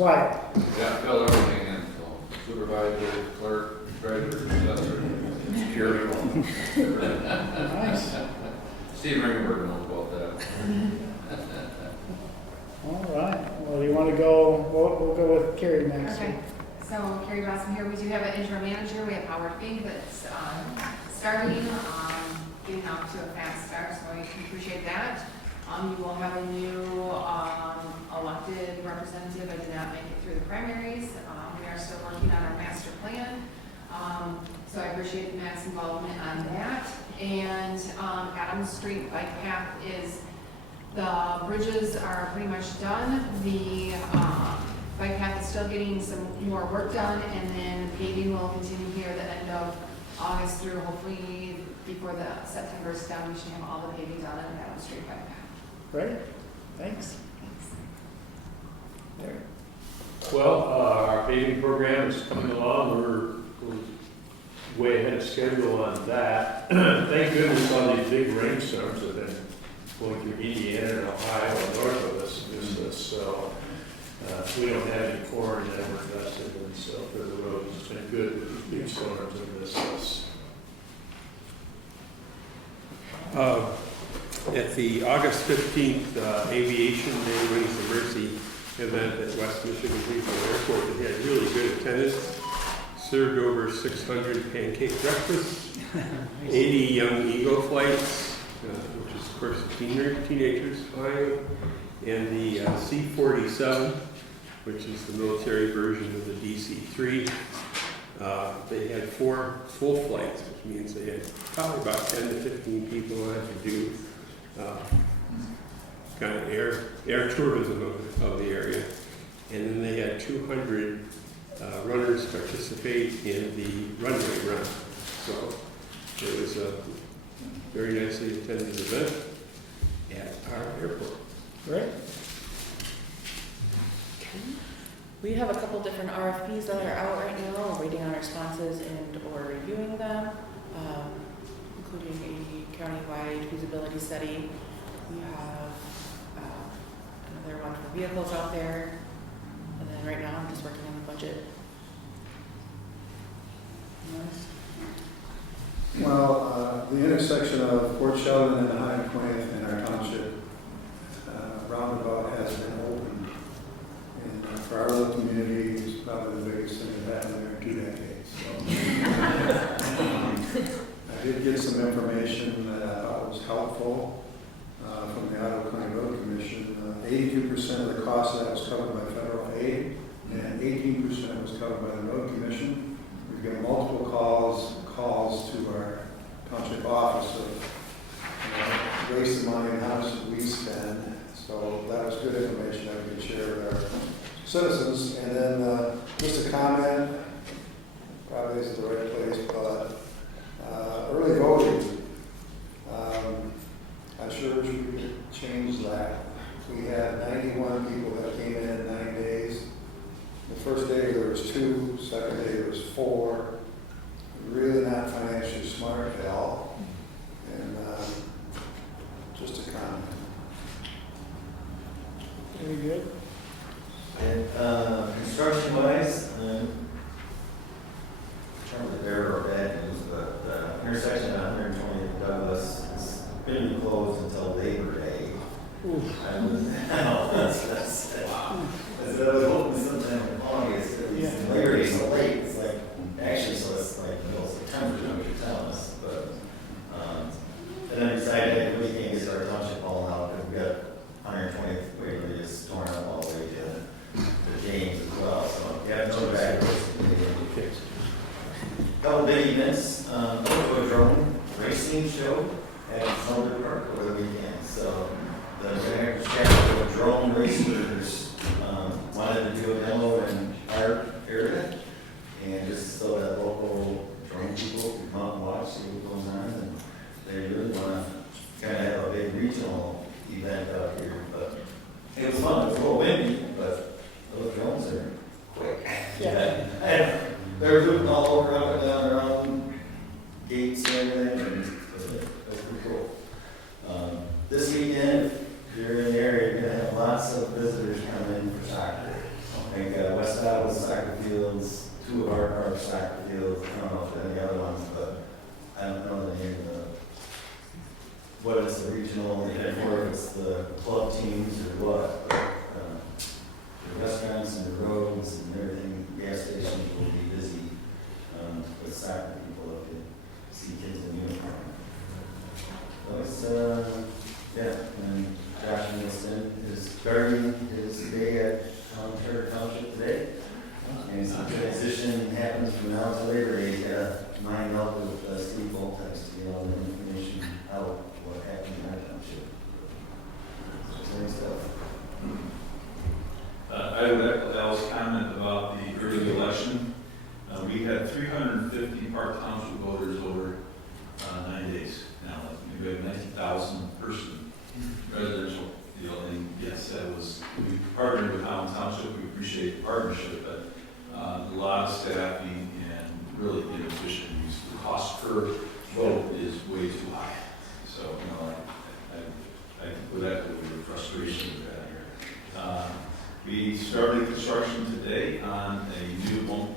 quiet. Yeah, fill everything in, so supervisor, clerk, treasurer, assessor, security. Nice. Steve Ringenberg knows about that. All right. Well, you want to go, we'll go with Carrie next. Okay, so Carrie Boston here. We do have an interim manager. We have Howard Fink that's starting, getting off to a fast start, so we appreciate that. You will have a new elected representative. I did not make it through the primaries. We are still working on our master plan. So I appreciate Matt's involvement on that. And Adams Street bike path is, the bridges are pretty much done. The bike path is still getting some more work done, and then paving will continue here at the end of August through hopefully before the September is done. We should have all the paving done on Adams Street bike path. Great. Thanks. There. Well, our paving program is coming along. We're way ahead of schedule on that. Thank goodness all these big rainstorms have been going through Indiana and Ohio and north of us. So we don't have any corn that we're invested in. So for the roads, it's been good with these big storms and this. At the August 15th Aviation Day Wings of Mercy event at West Michigan Regional Airport, they had really good attendance. Served over 600 pancake breakfasts, 80 Young Eagle flights, which is of course the teenagers flying, and the C-47, which is the military version of the DC-3. They had 4 full flights, which means they had probably about 10 to 15 people who had to do kind of air tourism of the area. And then they had 200 runners participate in the runway run. So it was a very nicely attended event at our airport. Great. We have a couple different RFPs that are out right now. We're waiting on responses and or reviewing them, including a county-wide feasibility study. We have another one for vehicles out there. And then right now I'm just working on the budget. Nice. Well, the intersection of Fort Sheldon and 120th in our township roundabout has been opened. And for our little community, it's probably the biggest thing that happened there in 2 decades. So, I did get some information that I thought was helpful from the Ottawa County Road Commission. 82% of the cost of that was covered by federal aid, and 18% was covered by the Road Commission. We've got multiple calls to our township office of waste of money and how much we spend. So that was good information that we could share with our citizens. And then just a comment, probably isn't the right place, but early voting. I sure wish we could change that. We had 91 people that came in 9 days. The first day there was 2, second day there was 4. Really not financially smart at all. And just a comment. Very good. And construction-wise, in terms of better or bad news, but the intersection of 120 and Douglas is going to be closed until Labor Day. I was hoping sometime in August, at least. Yeah. Labor Day so late, it's like, actually, so it's like middle of September, what you're telling us, but, and I'm excited, we can't get our township all out, because we got 120th Waverly is torn up all the way to James as well, so you have to go back. Couple big events, a drone racing show at Summer Park over the weekend, so the Chicago drone racers wanted to do a demo in our area, and just so that local drone people could come out and watch, see what goes on, and they really want to kind of have a big regional event out here. But it was fun. It was a little windy, but those drones are quick. Yeah. And they're moving all over, up and down around gates and everything, and it was pretty cool. This weekend, if you're in the area, you're going to have lots of visitors come in for soccer. Thank God. the soccer fields, 2 of our park soccer fields, I don't know if any other ones, but I don't know the name of the, what it's the regional, or if it's the club teams or what, but, the restaurants and the roads and everything, gas stations will be busy, with soccer people up there, see kids in uniform. So it's, yeah, and Josh Nielsen is starting his day at Terra Township today. And some transition happens from now to Labor Day. He's got to line up with Steve Boltex to get all the information out, what happened in our township. Same stuff. I would echo Al's comment about the early election. We had 350 Park Township voters over 9 days. Now, we have 90,000 person residential deal, and yes, that was, we partnered with Holland Township. We appreciate the partnership, but a lot of staffing and really inefficient use. The cost per vote is way too high. So, I would echo your frustration with that here. We started construction today on a new $2.5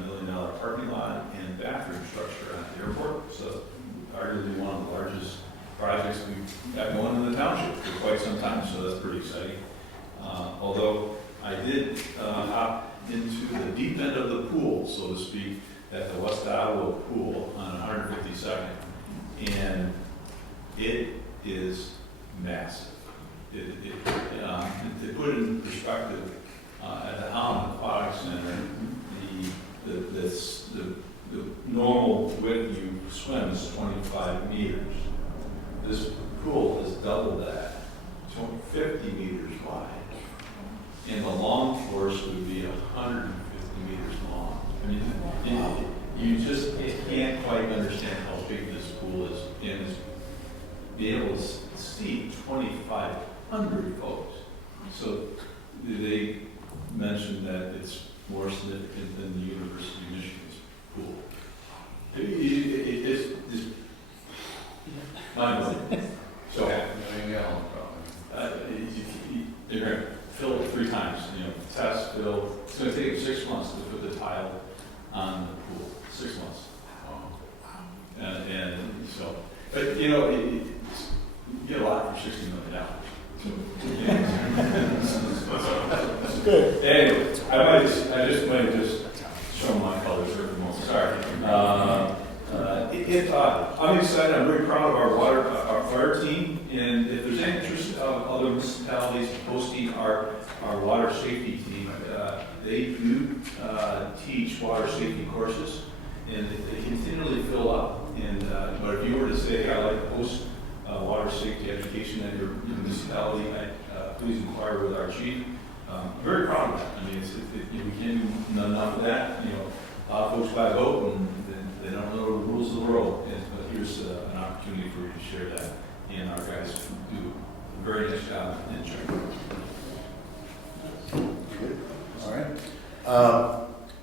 million parking lot and bathroom structure at the airport. So, arguably one of the largest projects we've got going in the township for quite some time, so that's pretty exciting. Although I did hop into the deep end of the pool, so to speak, at the West Ottawa pool on 152nd, and it is massive. To put it in perspective, at the Holland Aquatic Center, the normal width you swim is 25 meters. This pool is double that, 50 meters wide. And the long course would be 150 meters long. I mean, you just can't quite understand how big this pool is. And it's be able to seat 2,500 folks. So they mentioned that it's more significant than the University of Michigan's pool. It's mind-blowing. So they're going to fill it 3 times. Test, fill. It's going to take 6 months to put the tile on the pool. 6 months. And so, but you get a lot for $60 million. So, Good. anyway, I just might show my colors for the most. Sorry. I'm excited. I'm very proud of our fire team, and if there's any interest of other municipalities posting our water safety team, they do teach water safety courses, and they continually fill up. And but if you were to say, hey, I'd like to post water safety education at your municipality, please inquire with our chief. Very proud of that. I mean, we can't do enough of that. A lot of folks buy a boat and they don't know the rules of the world. But here's an opportunity for you to share that. And our guys do a very nice job in training. All right.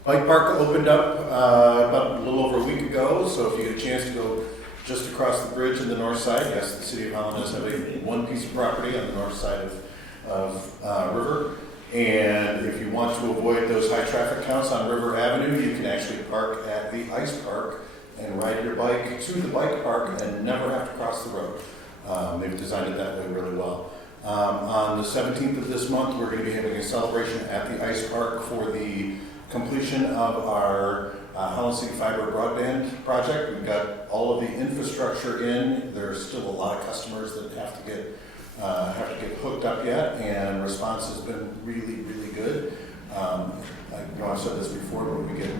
Bike Park opened up about a little over a week ago, so if you get a chance to go just across the bridge on the north side, yes, the city of Holland does have one piece of property on the north side of River. And if you want to avoid those high traffic counts on River Avenue, you can actually park at the ice park and ride your bike to the bike park and never have to cross the road. They've designed it that way really well. On the 17th of this month, we're going to be having a celebration at the ice park for the completion of our Holland City Fiber broadband project. We've got all of the infrastructure in. There's still a lot of customers that have to get hooked up yet, and response has been really, really good. I know I've said this before, but we get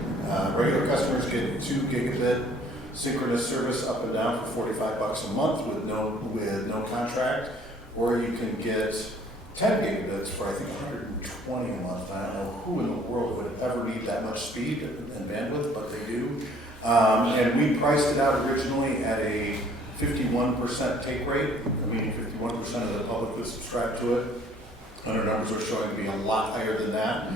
regular customers get 2 gigabit synchronous service up and down for $45 a month with no contract, or you can get 10 gigabits for I think 120 a month. I don't know who in the world would ever need that much speed and bandwidth, but they do. And we priced it out originally at a 51% take rate, meaning 51% of the public would subscribe to it. And our numbers are showing to be a lot higher than that,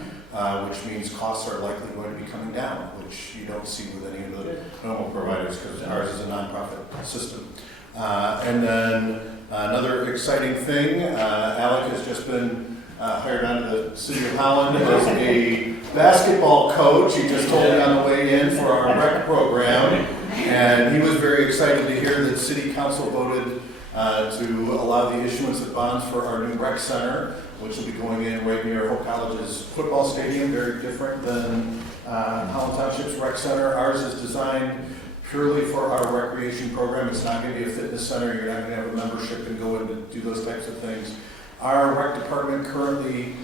which means costs are likely going to be coming down, which you don't see with any of the normal providers because ours is a nonprofit system. And then another exciting thing, Alec has just been hired onto the city of Holland as a basketball coach. He just told me on the way in for our rec program. And he was very excited to hear that city council voted to allow the issuance of bonds for our new rec center, which will be going in right near Hope College's football stadium, very different than Holland Township's rec center. Ours is designed purely for our recreation program. It's not going to be a fitness center. You're not going to have a membership and go in to do those types of things. Our rec department currently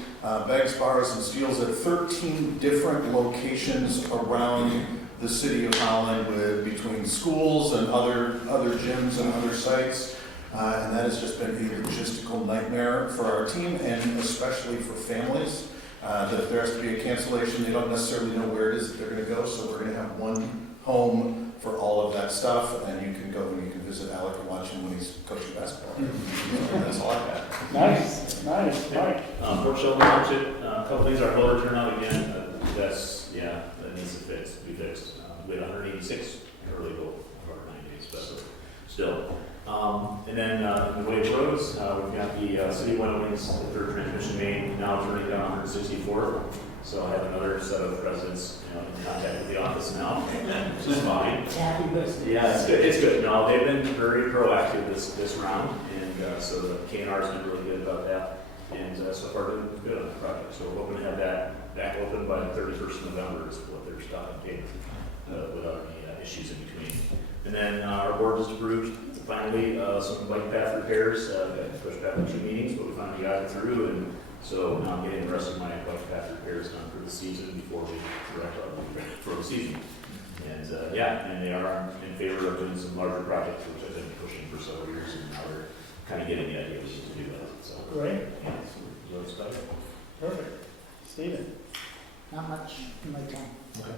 begs, borrows, and steals at 13 different locations around the city of Holland, with between schools and other gyms and other sites. And that has just been a logistical nightmare for our team, and especially for families. That if there has to be a cancellation, they don't necessarily know where it is that they're going to go. So we're going to have one home for all of that stuff, and you can go and you can visit Alec and watch him when he's coaching basketball. So that's all I got. Nice, Mike. Port Sheldon Township, a couple things, our voter turnout again, that needs to be fixed. We had 186 early vote over 9 days, but still. And then in the way of roads, we've got the City of Wyoming's third transmission main now turning down 164. So I have another set of residents, in contact with the office now, which is fine. Yeah, it's good. It's good. No, they've been very proactive this round, and so the K&R has been really good about that. And so far, doing good on the project. So we're hoping to have that back open by the 31st of November is what they're stopping date, without any issues in between. And then our board just approved finally some bike path repairs. Got pushed back 2 meetings, but we finally got it through. And so now I'm getting the rest of my bike path repairs done for the season before we direct our for the season. And and they are in favor of doing some larger projects, which I've been pushing for several years, and now they're kind of getting the idea to do that. So Great. yeah, so excited. Perfect. Steven? Not much in my time. Okay.